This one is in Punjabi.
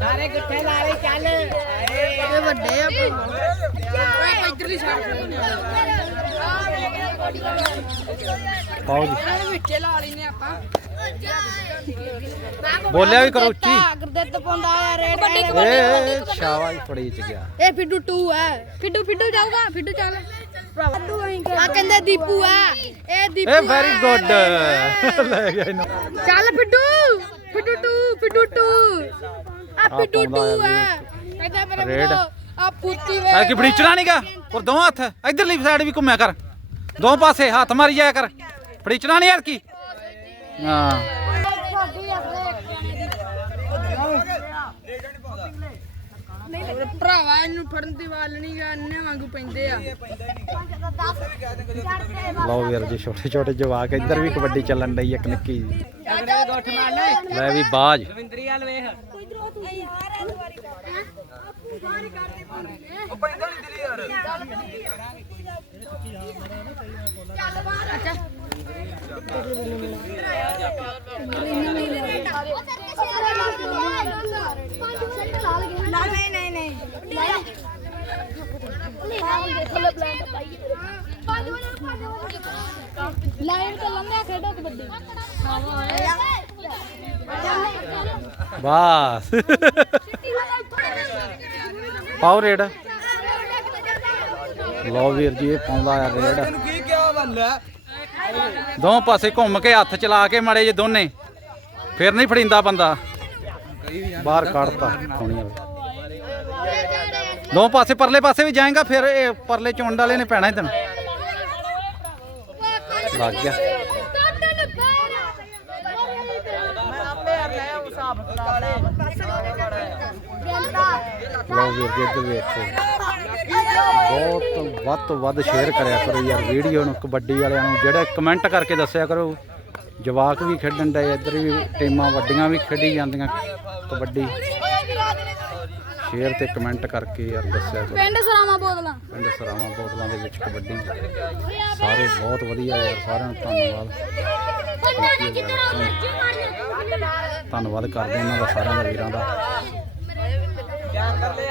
ਸਾਰੇ ਗੁੱਠੇ ਲਾ ਲਈ ਚੱਲ। ਇਹ ਵੱਡੇ ਆ ਆਪਾਂ। ਇਧਰਲੀ ਸਾਈਡ ਪਾਓ ਜੀ। ਇਹਨਾਂ ਵਿੱਚੇ ਲਾ ਲੈਨੇ ਆਪਾਂ। ਬੋਲਿਆ ਵੀ ਕਰੋ ਉੱਚੀ। ਗੁਰਦਿੱਤ ਪਾਉਂਦਾ ਆ ਰੇਡ ਕਬੱਡੀ ਏ ਸ਼ਾਬਾਸ਼ ਫੜੀ ਚ ਗਿਆ ਇਹ ਫਿੱਡੂ 2 ਹੈ ਫਿੱਡੂ ਫਿੱਡੂ ਜਾਊਗਾ ਫਿੱਡੂ ਚੱਲ। ਆ ਕਹਿੰਦੇ ਦੀਪੂ ਆ। ਇਹ ਦੀਪੂ ਏ ਵੈਰੀ ਗੁੱਡ ਲੈ। ਲੈ ਗਿਆ ਇਹਨੂੰ। ਚੱਲ ਫਿੱਡੂ। ਫਿੱਡੂ 2 ਫਿੱਡੂ 2 ਆ 2 ਆ ਹੈ ਕਹਿੰਦਾ ਮੇਰੇ ਰੇਡ। ਵੀਰੋ, ਆ ਪੁੱਤੀ ਵੇ ਐ ਕਿ ਫੜੀਚਣਾ ਨਹੀਂਗਾ ਔਰ ਦੋ ਹੱਥ ਇਧਰਲੀ ਸਾਈਡ ਵੀ ਘੁੰਮਿਆ ਕਰ ਦੋ ਪਾਸੇ ਹੱਥ ਮਾਰੀ ਜਾਇਆ ਕਰ ਫੜੀਚਣਾ ਨਹੀਂ ਯਾਰ ਕੀ ਹਾਂ ਭਰਾਵਾ ਇਹਨੂੰ ਫੜਨ ਦੀ ਵਾਲ ਨਹੀਂ ਗਾ ਵਾਂਗੂ ਪੈਂਦੇ ਆ। ਲਓ ਵੀਰ ਜੀ ਛੋਟੇ ਛੋਟੇ ਜਵਾਕ ਇੱਧਰ ਵੀ ਕਬੱਡੀ ਚੱਲਣ ਡਈ ਇੱਕ ਨਿੱਕੀ ਜਿਹੀ। ਤਗੜੇ ਗੋਠ ਮਾਰ ਲੈ। ਲੈ ਵੀ ਬਾਜ। ਰਵਿੰਦਰੀ ਵਾਲ ਵੇਖ। ਨਹੀਂ ਨਹੀਂ ਨਹੀਂ ਲਾਈਨ ਤੇ ਲੰਮਿਆ ਖੇਡੋ ਕਬੱਡੀ ਬਾਸ। ਪਾਓ ਰੇਡ ਲਓ ਵੀਰ ਜੀ ਇਹ ਪਾਉਂਦਾ ਆ ਰੇਡ ਕੀ ਕਿਹਾ ਬੱਲੇ ਦੋਵੇਂ ਪਾਸੇ ਘੁੰਮ ਕੇ ਹੱਥ ਚਲਾ ਕੇ ਮੜੇ ਜੇ ਦੋਨੇ। ਫਿਰ ਨਹੀਂ ਫੜਿੰਦਾ ਬੰਦਾ। ਬਾਹਰ ਕੱਢਤਾ। ਸੋਹਣੀ ਵਾਲੇ ਦੋ ਪਾਸੇ ਪਰਲੇ ਪਾਸੇ ਵੀ ਜਾਏਗਾ, ਫਿਰ ਇਹ ਪਰਲੇ ਚੁੰਡ ਵਾਲੇ ਨੇ ਪੈਣਾ ਇਤਨ ਲੱਗ ਗਿਆ। ਲਓ ਵੀਰ ਜੀ, ਇੱਧਰ ਵੇਖੋ ਬਹੁਤ ਵੱਧ ਤੋਂ ਵੱਧ ਸ਼ੇਅਰ ਕਰਿਆ ਕਰੋ ਯਾਰ, ਵੀਡੀਓ ਨੂੰ, ਕਬੱਡੀ ਵਾਲਿਆਂ ਨੂੰ, ਜਿਹੜੇ ਕਮੈਂਟ ਕਰਕੇ ਦੱਸਿਆ ਕਰੋ। ਜਵਾਕ ਵੀ ਖੇਡਣ ਡਏ, ਇੱਧਰ ਵੀ ਟੀਮਾਂ ਵੱਡੀਆਂ ਵੀ ਖੇਡੀ ਜਾਂਦੀਆਂ, ਕਬੱਡੀ। ਸ਼ੇਅਰ ਤੇ ਕਮੈਂਟ ਕਰਕੇ ਯਾਰ ਦੱਸਿਆ ਕਰੋ। ਪਿੰਡ ਸਰਾਮਾ ਬੋਦਲਾ ਪਿੰਡ ਸਰਾਵਾਂ ਬੋਤਲਾਂ ਦੇ ਵਿੱਚ ਕਬੱਡੀ ਸਾਰੇ ਬਹੁਤ ਵਧੀਆ ਯਾਰ ਸਾਰਿਆਂ ਨੂੰ ਧੰਨਵਾਦ। ਧੰਨਵਾਦ ਕਰਦੇ ਇਹਨਾਂ ਦਾ ਸਾਰਿਆਂ ਦਾ ਵੀਰਾਂ ਦਾ।